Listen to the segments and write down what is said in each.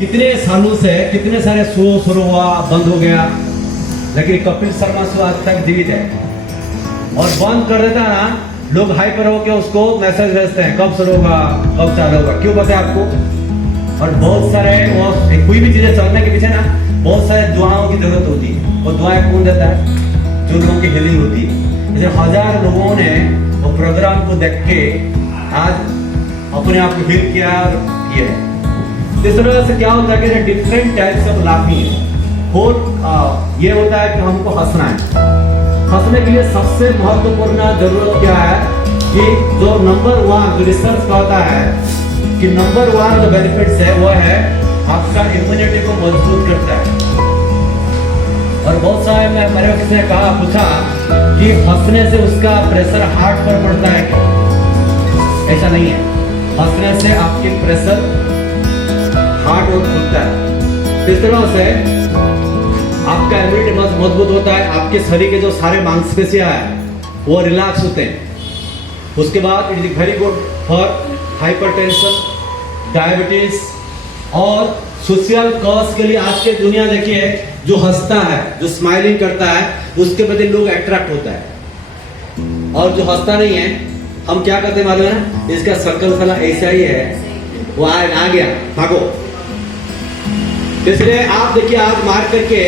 कितने सालों से कितने सारे शो शुरू हुआ, बंद हो गया, लेकिन कपिल शर्मा शो आज तक जीवित है। और बंद कर देता ना, लोग हाइपर होकर उसको मैसेज भेजते हैं कब शुरू होगा, कब चालू होगा। क्यों पता है आपको? और बहुत सारे वो कोई भी चीजें चलने के पीछे ना बहुत सारे दुआओं की जरूरत होती है। वो दुआएं कौन देता है? जो लोगों की हीलिंग होती है। जैसे 1000 लोगों ने वो प्रोग्राम को देख के आज अपने आप को हील किया और ये है। इस तरह से क्या होता है कि डिफरेंट टाइप्स ऑफ लाफिंग है। ये होता है कि हमको हंसना है। हंसने के लिए सबसे महत्वपूर्ण जरूरत क्या है कि जो नंबर 1 जो रिसर्च कहता है कि नंबर 1 जो बेनिफिट्स है वो है आपका इम्यूनिटी को मजबूत करता है। और बहुत सारे मेरे किसी ने कहा पूछा कि हंसने से उसका प्रेशर हार्ट पर पड़ता है क्या? ऐसा नहीं है। हंसने से आपके प्रेशर हार्ट और खुलता है। इस तरह से आपका इम्यूनिटी मजबूत होता है। आपके शरीर के जो सारे मांसपेशियां हैं वो रिलैक्स होते हैं। उसके बाद it is very good for hypertension, diabetes और सोशल कॉज के लिए। आज के दुनिया देखिए जो हंसता है, जो स्माइलिंग करता है, उसके प्रति लोग अट्रैक्ट होता है। और जो हंसता नहीं है, हम क्या करते मालूम है ना, इसका सर्कल साला ऐसा ही है, वो आ गया भागो। इसलिए आप देखिए आज मार करके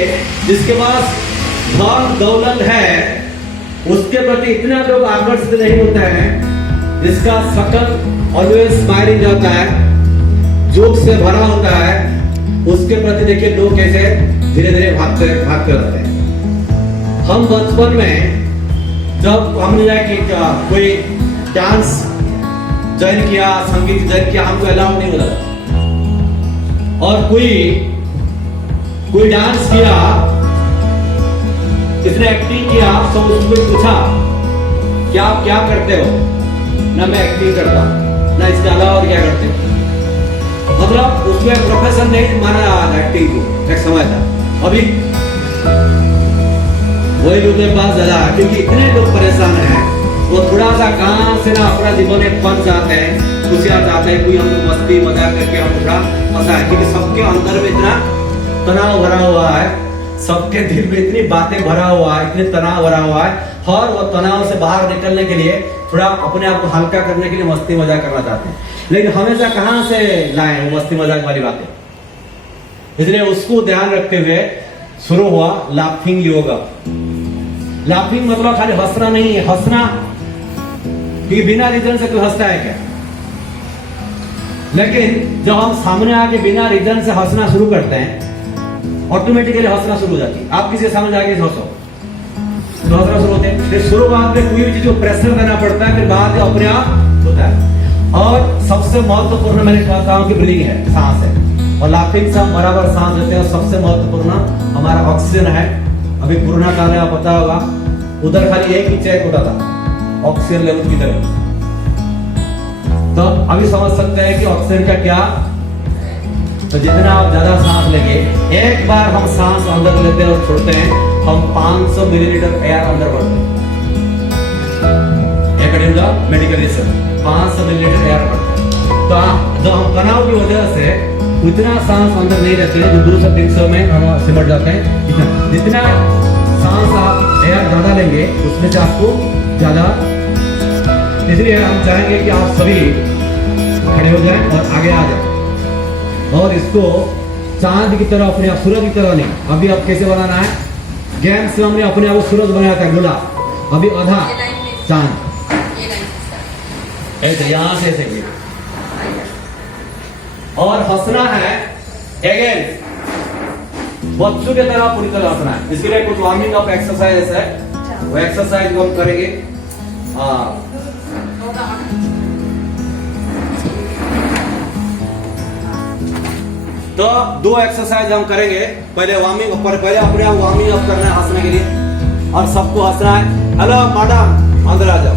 जिसके पास धन दौलत है उसके प्रति इतना लोग आकर्षित नहीं होते हैं। जिसका शकल ऑलवेज स्माइलिंग रहता है, जोक से भरा होता है, उसके प्रति देखिए लोग कैसे धीरे धीरे भागते रहते हैं। हम बचपन में जब हमने जाके कोई डांस ज्वाइन किया, संगीत ज्वाइन किया, हमको अलाउ नहीं होता। और कोई डांस किया, किसने एक्टिंग किया, तो उसको पूछा कि आप क्या करते हो? ना मैं एक्टिंग करता, ना इसके अलावा और क्या करते हो। मतलब उसमें प्रोफेशन नहीं माना एक्टिंग को एक समय था। अभी वही लोग के पास ज्यादा, क्योंकि इतने लोग परेशान हैं, वो थोड़ा सा कहां से ना अपना जीवन में फंस जाते हैं, खुशियां चाहते हैं, कोई हमको मस्ती मजाक करके हम थोड़ा फंसा है। क्योंकि सबके अंदर में इतना तनाव भरा हुआ है, सबके दिल में इतनी बातें भरा हुआ है, इतने तनाव भरा हुआ है, और वो तनाव से बाहर निकलने के लिए थोड़ा अपने आप को हल्का करने के लिए मस्ती मजाक करना चाहते हैं। लेकिन हमेशा कहां से लाए वो मस्ती मजाक वाली बातें? इसलिए उसको ध्यान रखते हुए शुरू हुआ लाफिंग योगा। लाफिंग मतलब खाली हंसना नहीं है। हंसना कि बिना रीजन से कोई हंसता है क्या? लेकिन जब हम सामने आके बिना रीजन से हंसना शुरू करते हैं, ऑटोमेटिकली हंसना शुरू हो जाती है। आप किसी के सामने जाके हंसो तो हंसना शुरू होते हैं। फिर शुरुआत में कोई भी चीज को प्रेशर देना पड़ता है, फिर बाद में अपने आप होता है। और सबसे महत्वपूर्ण मैंने कहता हूं कि ब्रीदिंग है, सांस है। और लाफिंग से हम बराबर सांस लेते हैं। सबसे महत्वपूर्ण हमारा ऑक्सीजन है। अभी कोरोना काल में आप पता होगा उधर खाली एक ही चेक होता था ऑक्सीजन लेवल की तरफ। तो अभी समझ सकते हैं कि ऑक्सीजन का क्या। तो जितना आप ज्यादा सांस लेंगे, एक बार हम सांस अंदर लेते हैं और छोड़ते हैं, हम 500 मिलीलीटर एयर अंदर बढ़ते हैं। According to medical research 500 millilitre air बढ़ते हैं। तो जो हम तनाव की वजह से उतना सांस अंदर नहीं लेते हैं, जो 200 300 में हम सिमट जाते हैं। जितना सांस आप एयर ज्यादा लेंगे उसमें से आपको ज्यादा। इसलिए हम चाहेंगे कि आप सभी खड़े हो जाएं और आगे आ जाएं, और इसको चांद की तरह अपने आप, सूरज की तरह नहीं। अभी आप कैसे बनाना है? गेम्स में हमने अपने आप को सूरज बनाया था गोला, अभी आधा चांद ऐसे यहां से ऐसे। और हंसना है अगेन बच्चों की तरह पूरी तरह हंसना है। इसके लिए कुछ वार्मिंग अप एक्सरसाइज है, वो एक्सरसाइज हम करेंगे। तो 2 एक्सरसाइज हम करेंगे। पहले वार्मिंग अप, पहले अपने आप वार्मिंग अप करना है हंसने के लिए, और सबको हंसना है। हेलो मैडम, अंदर आ जाओ।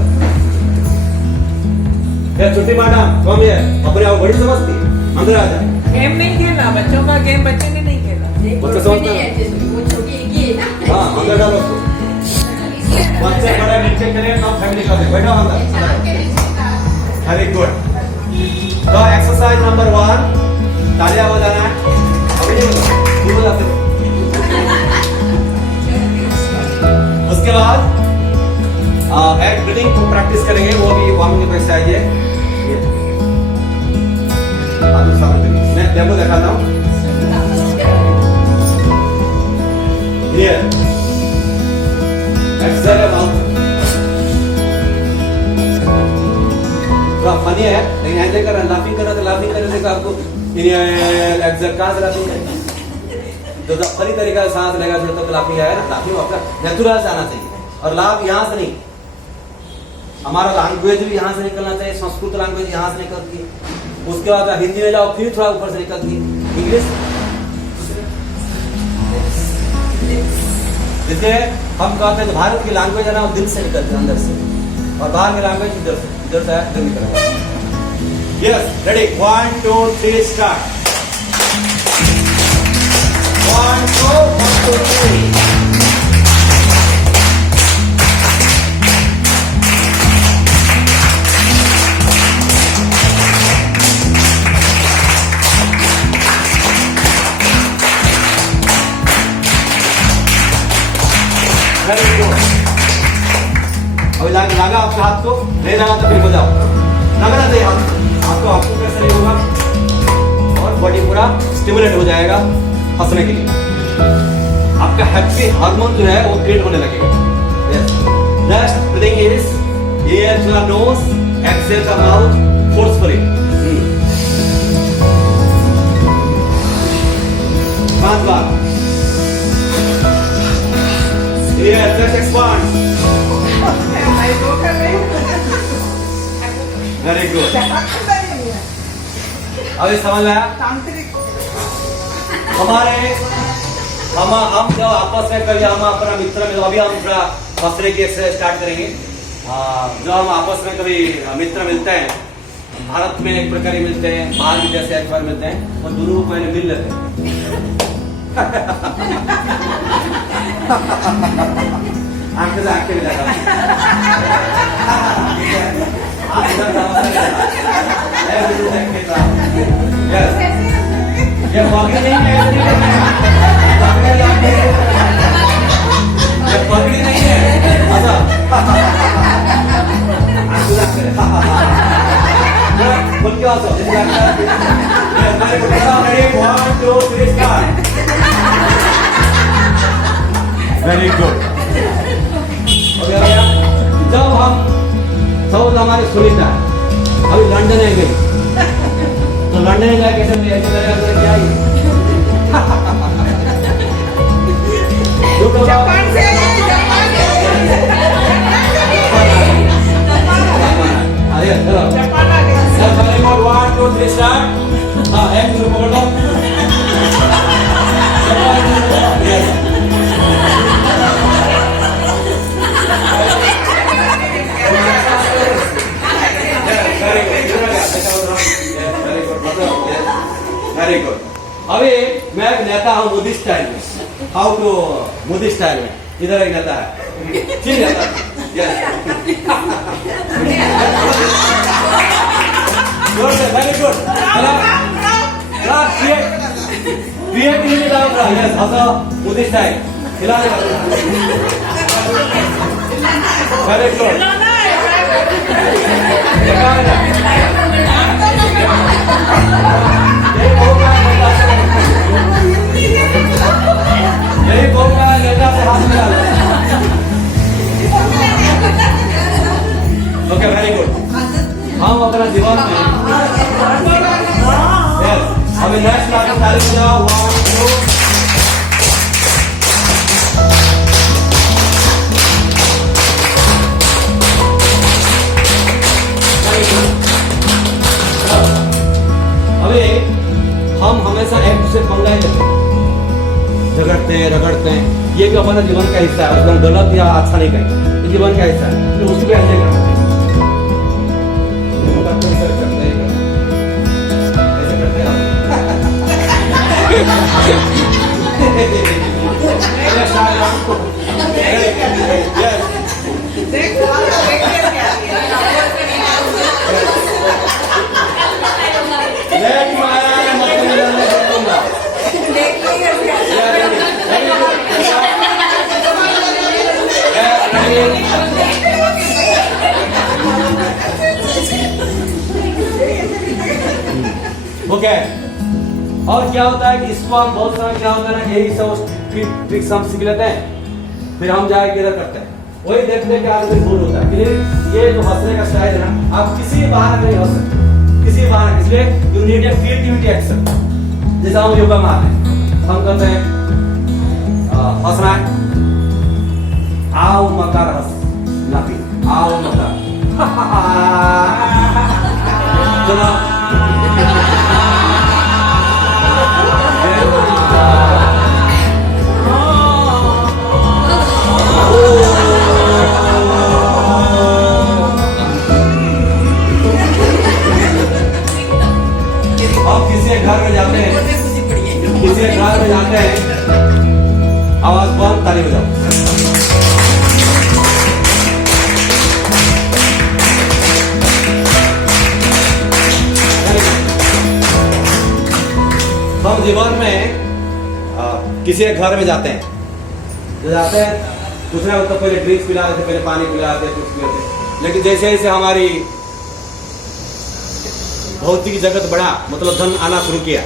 छोटी मैडम कौन है? अपने आप बड़ी समझती, अंदर आ जाओ। गेम नहीं खेला, बच्चों का गेम बच्चे ने नहीं खेला। बच्चे समझते हैं, वो छोटी एक ही है ना। हाँ अंदर डालो उसको। बच्चे बड़ा नीचे करें तो फैमिली का बैठो अंदर। Very good. तो एक्सरसाइज नंबर 1 तालियां बजाना है। नहीं बोला, तू बोला फिर। उसके बाद हेड ब्रीदिंग को प्रैक्टिस करेंगे, वो भी वार्मिंग अप एक्सरसाइज है। ये मैं डेमो दिखाता हूँ। ये एक्सरसाइज है, थोड़ा फनी है लेकिन एंजॉय कर रहा है, लाफिंग कर रहा है तो लाफिंग करने से आपको एक्सर कहाँ से लाफिंग करेंगे, तो जब फनी तरीका से सांस लेगा फिर तो लाफिंग आएगा ना, लाफिंग आपका नेचुरल से आना चाहिए। और लाभ यहाँ से नहीं, हमारा लैंग्वेज भी यहाँ से निकलना चाहिए, संस्कृत लैंग्वेज यहाँ से निकलती है, उसके बाद हिंदी में जाओ फिर थोड़ा ऊपर से निकलती है इंग्लिश। जैसे हम कहते हैं भारत की लैंग्वेज है ना, वो दिल से निकलती है अंदर से, और बाहर की लैंग्वेज इधर से है, इधर निकलता है। Yes, ready, 1 2 3 start. 1 2 3। अभी लगा आपके हाथ को, नहीं लगा तो फिर बजाओ, लगना चाहिए हाथ आपको, आपको कैसे नहीं होगा और बॉडी पूरा स्टिमुलेट हो जाएगा हंसने के लिए, आपका हैप्पी हार्मोन जो है वो क्रिएट होने लगेगा। Yes, next breathing is in through the nose, exhale the mouth forcefully. 5 bar. Yes, let's expand. Very good. अभी समझ में आया? हम जब आपस में कभी हम अपना मित्र मिलो, अभी हम थोड़ा हंसने की एक्सरसाइज स्टार्ट करेंगे। जो हम आपस में कभी मित्र मिलते हैं, भारत में एक प्रकार मिलते हैं, बाहर भी जैसे एक बार मिलते हैं, और दोनों को पहले मिल लेते हैं। आंखें से आंखें मिला ये पकड़ी नहीं है, ये पकड़ी नहीं है, अच्छा बोल के आओ, one two three start. Very good. जब हम सब हमारे सुनीता अभी लंदन है गई, तो लंदन में जाके कैसे ऐसे करेगा तो क्या ही जापान से अरे चलो जापान आ गया। सर पहले मोड 1 2 3 स्टार्ट। हां एक शुरू पकड़ लो। Yes very good. अभी मैं एक नेता हूँ मोदी स्टाइल में, हाउ टू मोदी स्टाइल में, इधर एक नेता है, ठीक है वेरी गुड। क्रिएटिविटी डाल रहा है, हंसा मोदी स्टाइल हिला वेरी गुड। यही बोलना है, नेता से हाथ मिला लो। Okay very good. हम अपना जीवन में अभी नेक्स्ट लाइन चालू हो जाओ। 1 2 अभी हम हमेशा एक दूसरे पंगा ही लेते हैं, झगड़ते हैं रगड़ते हैं, ये भी हमारा जीवन का हिस्सा है, उसमें गलत या अच्छा नहीं कहें, ये जीवन का हिस्सा है, तो उसको एंजॉय करना चाहिए। ऐसे करते हैं ओके। और क्या होता है कि इसको हम बहुत सारा क्या होता है ना, यही सब ट्रिक्स हम सीख लेते हैं, फिर हम जाके इधर करते हैं, वही देखते कि आगे भूल होता है। इसलिए ये जो हंसने का स्टाइल है ना, आप किसी भी बहाने नहीं हंस सकते, किसी भी बहाने। इसलिए you need a creativity action. जैसे हम योगा में आते हैं, हम कहते हैं हंसना है, आओ मकार हंस नापी, आओ मकार चलो अब किसी के घर में जाते हैं, किसी के घर में जाते हैं, आवाज बंद, ताली बजाओ। हम जीवन में किसी के घर में जाते हैं, तो जाते हैं कुछ ना, तो पहले ड्रिंक्स पिला देते, पहले पानी पिला देते, कुछ पिलाते, लेकिन जैसे जैसे हमारी भौतिक जगत बढ़ा, मतलब धन आना शुरू किया,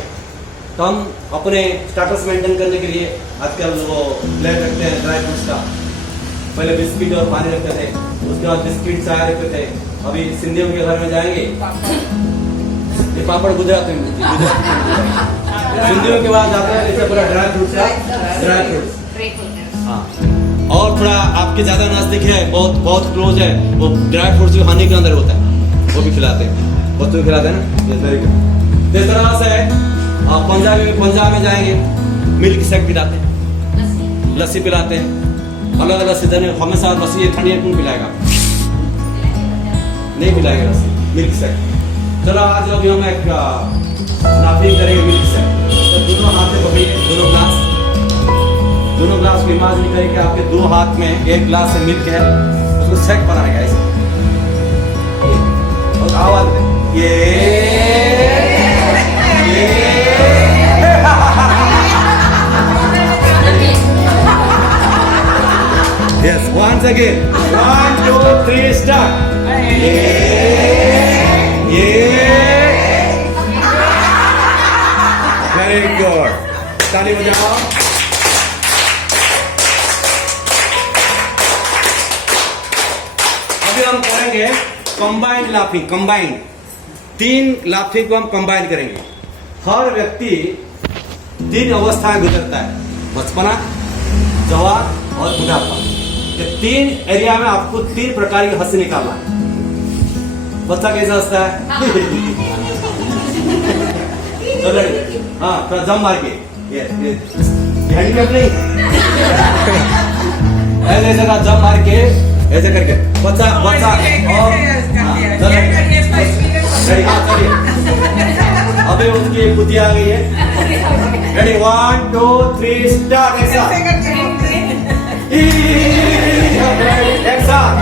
तो हम अपने स्टेटस मेंटेन करने के लिए आजकल वो प्लेट रखते हैं ड्राई फ्रूट्स का। पहले बिस्किट और पानी रखते थे, उसके बाद बिस्किट चाय रखते थे। अभी सिंधियों के घर में जाएंगे, ये पापड़ गुजरात में मिलती है, सिंधियों के बाद जाते हैं जैसे पूरा ड्राई फ्रूट्स। हाँ, और थोड़ा आपके ज्यादा नजदीक है, बहुत बहुत क्लोज है, वो ड्राई फ्रूट्स जो हनी के अंदर होता है, वो भी खिलाते हैं, बच्चों को खिलाते हैं ना। इस तरह से आप पंजाब में जाएंगे, मिल्क शेक पिलाते हैं, लस्सी पिलाते हैं, अलग अलग सीजन में हमेशा लस्सी। ठंडी कौन पिलाएगा? नहीं पिलाएगा लस्सी, मिल्क शेक। चलो आज अभी हम एक नापी करेंगे मिल्क शेक। तो दोनों हाथ में पकड़िए, दोनों ग्लास को इमेजिन करें कि आपके दो हाथ में एक ग्लास से मिल्क है, उसको शेक बनाएगा ऐसे, और आवाज में ये yes, once again, 1 2 3 start. Very good. ताली बजाओ। अभी हम करेंगे कंबाइंड लाफिंग। कंबाइंड 3 लाफिंग को हम कंबाइन करेंगे। हर व्यक्ति 3 अवस्थाएं गुजरता है, बचपना, जवान और बुढ़ापा। ये 3 एरिया में आपको 3 प्रकार की हंसी निकालना है। बच्चा कैसे हंसता है? हाँ, थोड़ा जम मार के, हैंडीकैप नहीं, ऐसे का जम मार के, ऐसे करके बच्चा और अभी उसकी बुद्धि आ गई है। Ready 1 2 3 start. एक साथ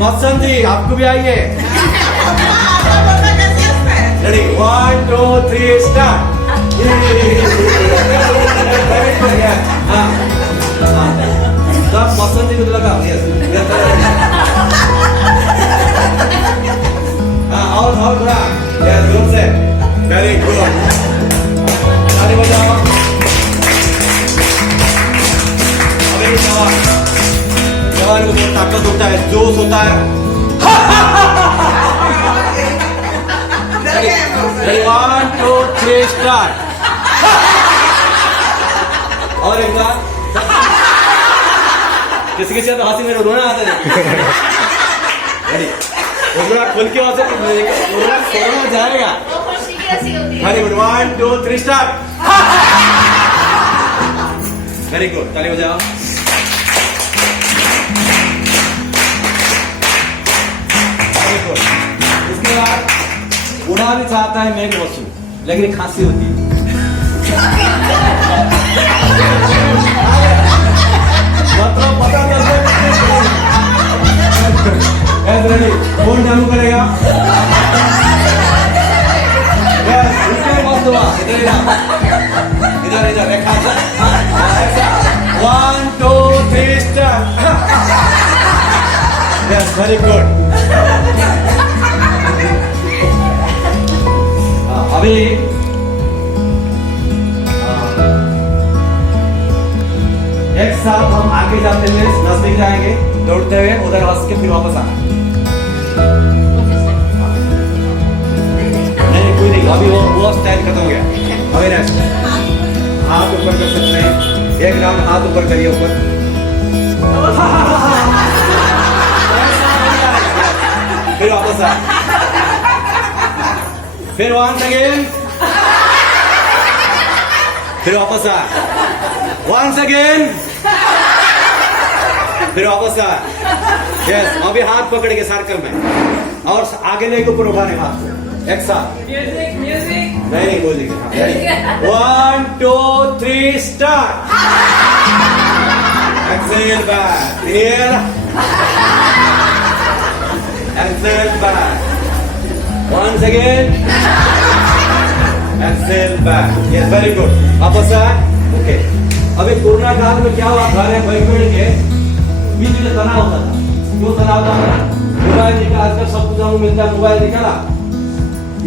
मत्सन जी आपको भी आइए। Ready 1 2 3 start. सब मत्सन जी को लगा। और थोड़ा जोर से। वेरी गुड, ताली बजाओ। अभी जवान को बहुत ताकत होता है, जोश होता है। 1 2 3 स्टार्ट। और एक बार किसी किसी तो हंसी में रोना आता है। उधर खुल के वहां से जाएगा। Very good 1 2 3 start. Very good, ताली बजाओ। Very good. इसके बाद उड़ा भी चाहता है मैं भी बसूं, लेकिन खांसी होती है। मतलब पता चलता है कौन चालू करेगा? मस्त हुआ। इधर इधर रेखा 1 2 3 स्टार्ट। Yes, very good. अभी साथ हम आगे जाते हुए नजदीक जाएंगे, दौड़ते हुए उधर हंस के फिर वापस आना। नहीं कोई नहीं, अभी वो स्टाइल खत्म हो गया। अभी नेक्स्ट हाथ ऊपर कर सकते हैं, एक राउंड हाथ ऊपर करिए ऊपर। फिर वापस आ, फिर वंस अगेन, फिर वापस आ, वंस अगेन, फिर वापस आ। यस, अभी हाथ पकड़ के सर्कल में और आगे लेके ऊपर उठाने हाथ एक साथ। म्यूजिक म्यूजिक नहीं music. 1 2 3 start. Exhale back here, exhale back once again, exhale back, yes very good, वापस आ। ओके, अभी कोरोना काल में क्या हुआ, घर में बैठ के बीच में तनाव होता था। क्यों तनाव होता था? मोबाइल निकाल, आजकल सब कुछ हमें मिलता है, मोबाइल निकाला,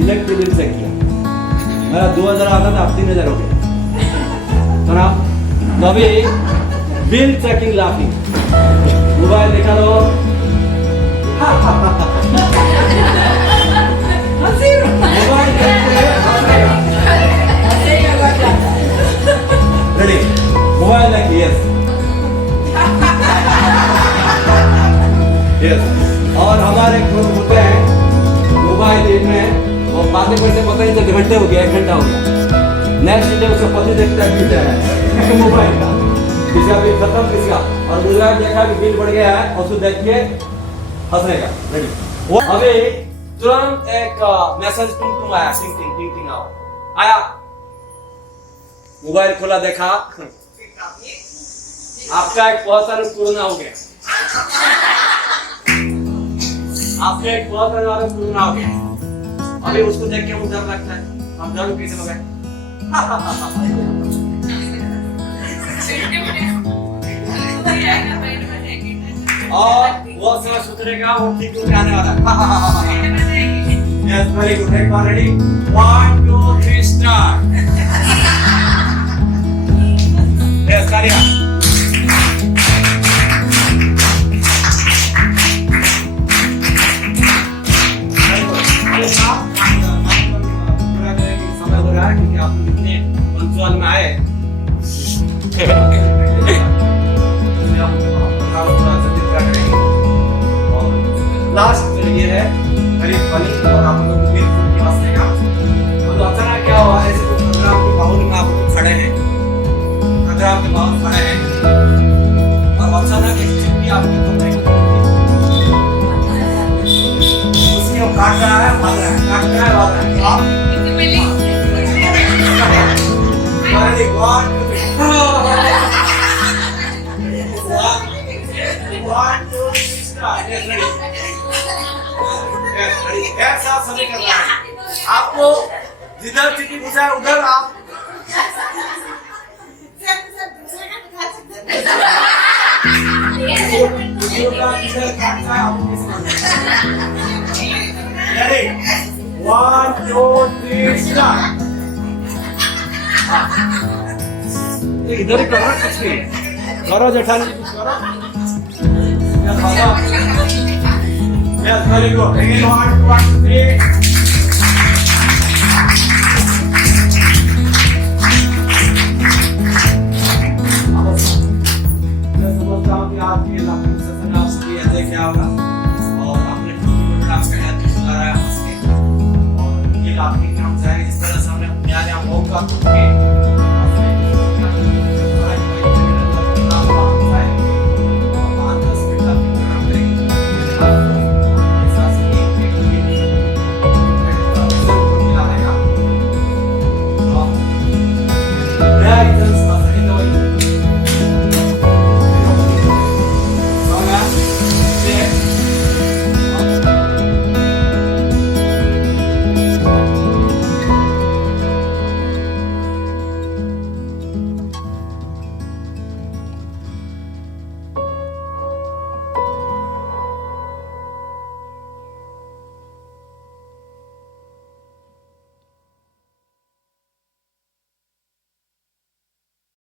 इलेक्ट्रिक बिल चेक किया, मेरा 2000 आता था, अब 3000 हो गया तनाव। तो अभी बिल चेकिंग लाफिंग, मोबाइल निकालो, mobile ready, mobile like yes yes. और हमारे ग्रुप होते हैं मोबाइल में, वो बातें करते पता नहीं चलते, घंटे हो गया, 1 घंटा हो गया। नेक्स्ट डे उसका पति देखता है मोबाइल का, किसी का बिल खत्म, किसी का, और दूसरा देखा कि बिल बढ़ गया है और उसको देख के हंसने का। रेडी, वो अभी तुरंत एक मैसेज टिंग टिंग आया, टिंग टिंग टिंग टिंग आया, मोबाइल खोला, देखा आपका एक बहुत सारे पूर्ण हो गया, आपका एक बहुत सारे पूर्ण हो गया। अभी उसको देख के मुझे डर लगता है, हम डर कैसे हो गए? और वो समय सुधरेगा, वो ठीक हो जाने वाला है। यस वेरी गुड, एक बार रेडी, 1 2 3 स्टार्ट। यस करिए, समय हो रहा है क्योंकि आप इतने पंचुअल में आए। लास्ट ये है करीब फनी, और आप लोग भी हंसने का। तो अचानक क्या हुआ, ऐसे कुछ खतराम के माहौल में आप लोग खड़े हैं, खतराम के माहौल खड़े हैं, और अचानक एक चिट्ठी आपके कमरे में उसके वो काट रहा है, भाग रहा है, काट रहा है, भाग रहा है। आप very good, 1 2 3 start. Yes ready, एक साथ सभी करना है। आपको जिधर चिट्ठी पूछा है उधर आप रेडी, 1 2 3 स्टार्ट। इधर ही करो, कुछ नहीं करो जेठानी, कुछ करो। Yes, very good. Again, 1 2 3. मैं समझता हूँ कि आपके लाफिंग सेशन आप सभी ऐसे क्या होगा, और आपने आपका हेल्थ सुधारा है हंस के, और ये लाफिंग हम चाहेंगे इस तरह से हमने नया नया मौका